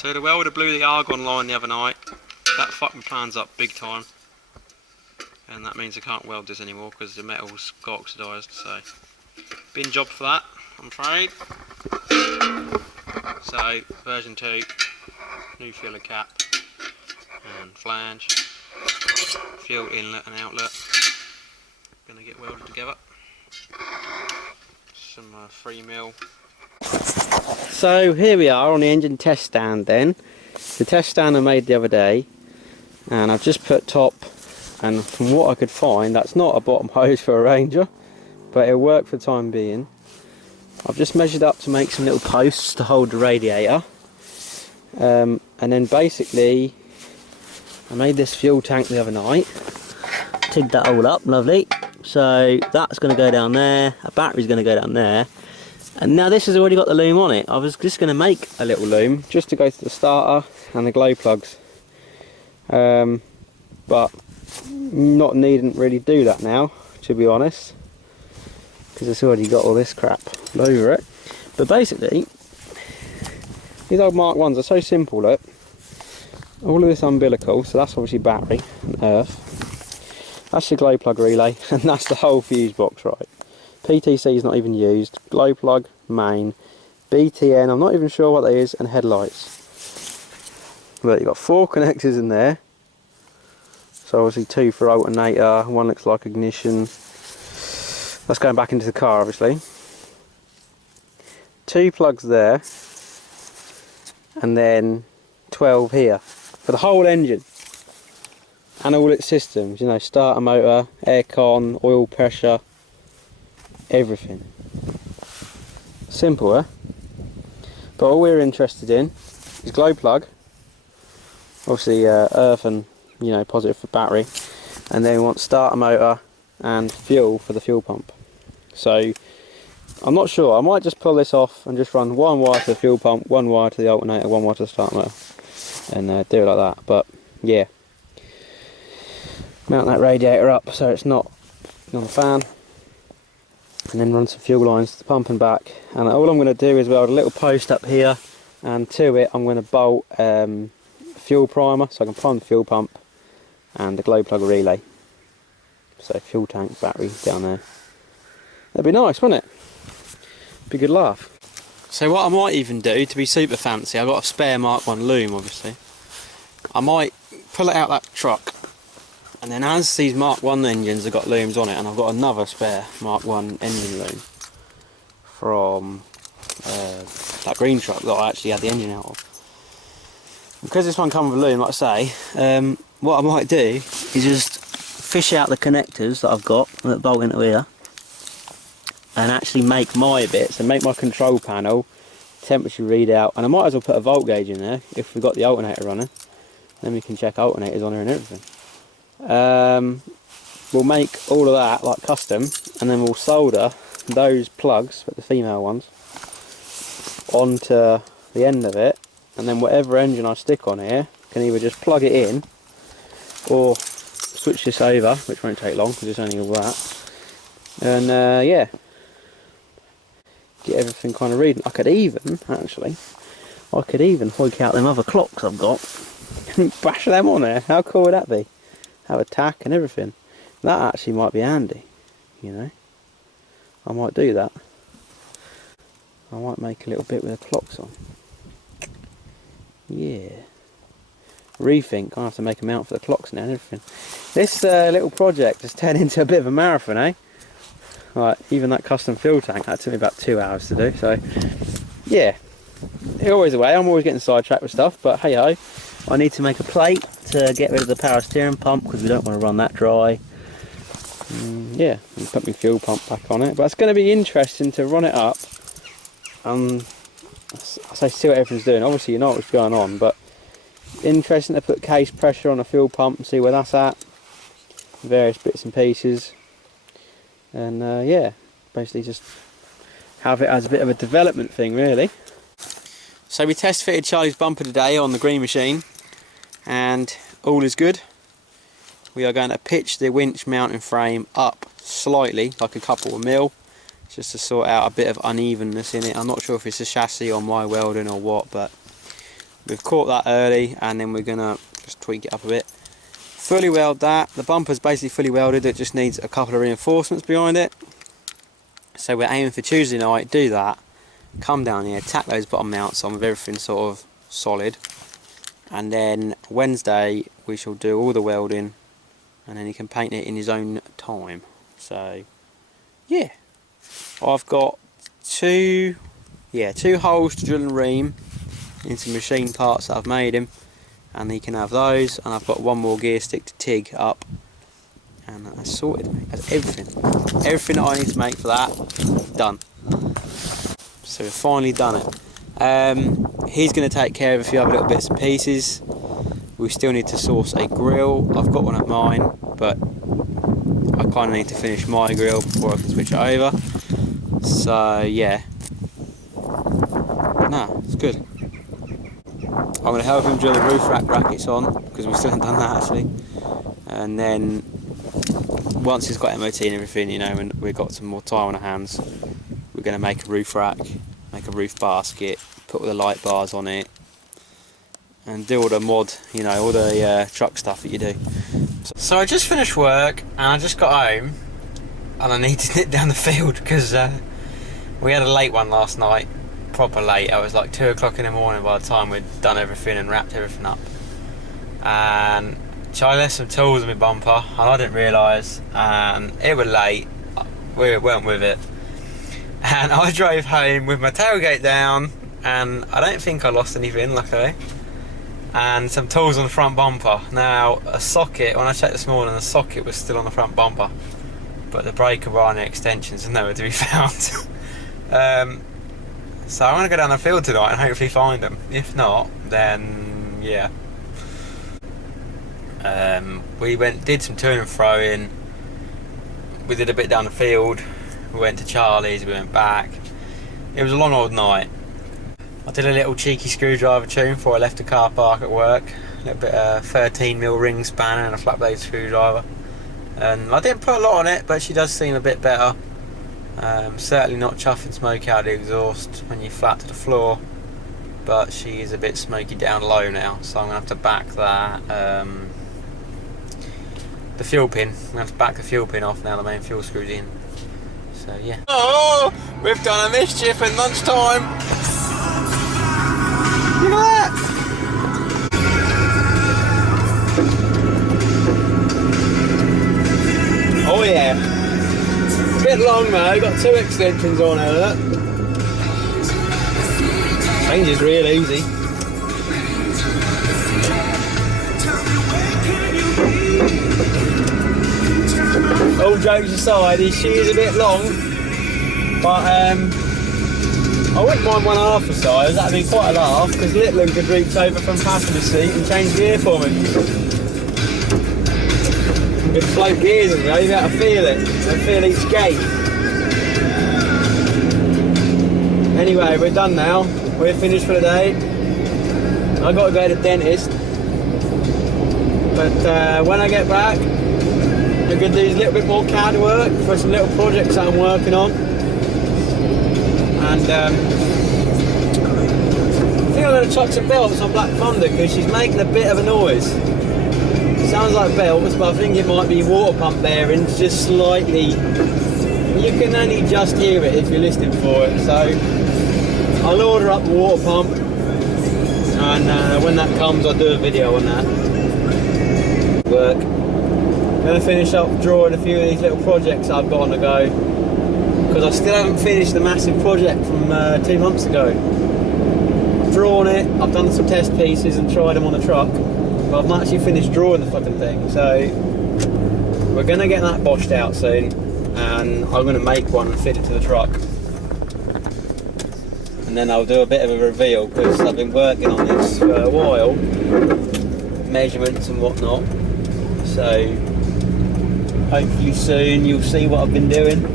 So the welder blew the argon line the other night. That fucked my plans up big time. And that means I can't weld this anymore because the metal's got oxidised, so bin job for that, I'm afraid. So version 2, new filler cap and flange, fuel inlet and outlet, gonna get welded together. Some 3mm. So here we are on the engine test stand then. The test stand I made the other day, and I've just put top, and from what I could find that's not a bottom hose for a Ranger, but it'll work for the time being. I've just measured up to make some little posts to hold the radiator, and then basically I made this fuel tank the other night, tigged that all up, lovely. So that's going to go down there, a battery's going to go down there, and now this has already got the loom on it. I was just going to make a little loom just to go to the starter and the glow plugs, but not needn't really do that now, to be honest, because it's already got all this crap all over it. But basically these old Mark 1s are so simple. Look, all of this umbilical, so that's obviously battery and earth, that's your glow plug relay, and that's the whole fuse box, right? PTC is not even used, glow plug, main, BTN, I'm not even sure what that is, and headlights. But you've got 4 connectors in there, so obviously 2 for alternator, 1 looks like ignition, that's going back into the car obviously, 2 plugs there, and then 12 here for the whole engine and all its systems, you know, starter motor, aircon, oil pressure, everything. Simple, eh? But all we're interested in is glow plug, obviously earth and, you know, positive for battery, and then we want starter motor and fuel for the fuel pump. So I'm not sure, I might just pull this off and just run 1 wire to the fuel pump, 1 wire to the alternator, 1 wire to the starter motor, and do it like that. But yeah, mount that radiator up so it's not on the fan, and then run some fuel lines to the pump and back. And all I'm going to do is weld a little post up here, and to it I'm going to bolt fuel primer so I can prime the fuel pump and the glow plug relay. So fuel tank, battery down there. That'd be nice, wouldn't it? Be a good laugh. So what I might even do, to be super fancy, I've got a spare Mark 1 loom obviously. I might pull it out that truck, and then as these Mark 1 engines have got looms on it, and I've got another spare Mark 1 engine loom from that green truck that I actually had the engine out of. Because this one comes with a loom, like I say, what I might do is just fish out the connectors that I've got that bolt into here, and actually make my bits and make my control panel, temperature readout, and I might as well put a volt gauge in there if we've got the alternator running. Then we can check alternators on her and everything. We'll make all of that like custom, and then we'll solder those plugs, but the female ones, onto the end of it, and then whatever engine I stick on here can either just plug it in or switch this over, which won't take long because it's only all that, and yeah, get everything kind of reading. I could even hoik out them other clocks I've got and bash them on there. How cool would that be? Have a tack and everything. That actually might be handy, you know. I might do that. I might make a little bit with the clocks on. Yeah. Rethink, I'll have to make a mount for the clocks now and everything. This little project has turned into a bit of a marathon, eh? Right, even that custom fuel tank, that took me about 2 hours to do, so yeah. Always the way, I'm always getting sidetracked with stuff, but hey ho. I need to make a plate to get rid of the power steering pump because we don't want to run that dry. Yeah, and put my fuel pump back on it. But it's going to be interesting to run it up. I say see what everything's doing. Obviously you know what's going on, but interesting to put case pressure on a fuel pump and see where that's at. Various bits and pieces. And yeah, basically just have it as a bit of a development thing really. So we test fitted Charlie's bumper today on the green machine, and all is good. We are going to pitch the winch mounting frame up slightly, like a couple of mil, just to sort out a bit of unevenness in it. I'm not sure if it's a chassis or my welding or what, but we've caught that early, and then we're gonna just tweak it up a bit. Fully weld that. The bumper's basically fully welded, it just needs a couple of reinforcements behind it. So we're aiming for Tuesday night, do that, come down here, tack those bottom mounts on with everything sort of solid, and then Wednesday we shall do all the welding, and then he can paint it in his own time. So yeah, I've got two holes to drill and ream into machine parts that I've made him, and he can have those, and I've got one more gear stick to TIG up, and that's sorted. That's everything that I need to make for that done. So we've finally done it. He's going to take care of a few other little bits and pieces. We still need to source a grill. I've got one at mine, but I kind of need to finish my grill before I can switch it over. So yeah, it's good. I'm going to help him drill the roof rack brackets on, because we still haven't done that actually. And then once he's got MOT and everything, you know, and we've got some more time on our hands, we're going to make a roof rack, make a roof basket, put all the light bars on it, and do all the mod, you know, all the truck stuff that you do. So I just finished work, and I just got home, and I need to nip down the field, because we had a late one last night. Proper late. It was like 2 o'clock in the morning by the time we'd done everything and wrapped everything up. And Charlie left some tools in my bumper, and I didn't realise, and it was late. We weren't with it, and I drove home with my tailgate down, and I don't think I lost anything, luckily, and some tools on the front bumper. Now a socket, when I checked this morning, the socket was still on the front bumper, but the breaker bar and the extensions are nowhere to be found. So I'm going to go down the field tonight and hopefully find them. If not, then yeah. We did some to and froing. We did a bit down the field. We went to Charlie's, we went back. It was a long old night. I did a little cheeky screwdriver tune before I left the car park at work. A little bit of 13mm ring spanner and a flat blade screwdriver. And I didn't put a lot on it, but she does seem a bit better. Certainly not chuffing smoke out of the exhaust when you're flat to the floor, but she is a bit smoky down low now, so I'm going to have to back that the fuel pin. I'm going to have to back the fuel pin off now the main fuel screw's in. So yeah. Oh, we've done a mischief at lunchtime. Look at that. Oh yeah. Bit long though, got 2 extensions on her. Changes real easy. All jokes aside, she is a bit long, but I wouldn't mind 1/2 the size. That'd be quite a laugh, because little could reach over from passenger seat and change gear for me. Could float gears and go, you better feel it, and feel each gate. Anyway, we're done now, we're finished for the day. I've got to go to the dentist, but when I get back, I'm going to do a little bit more CAD work for some little projects that I'm working on. And I think I'm going to chuck some belts on Black Thunder, because she's making a bit of a noise. Sounds like belts, but I think it might be water pump bearings, just slightly. You can only just hear it if you're listening for it. So I'll order up the water pump, and when that comes, I'll do a video on that. Work. I'm going to finish up drawing a few of these little projects I've got on the go, because I still haven't finished the massive project from 2 months ago. I've drawn it, I've done some test pieces and tried them on the truck. But I've not actually finished drawing the fucking thing, so we're going to get that boshed out soon, and I'm going to make one and fit it to the truck. And then I'll do a bit of a reveal, because I've been working on this for a while, measurements and whatnot, so hopefully soon you'll see what I've been doing.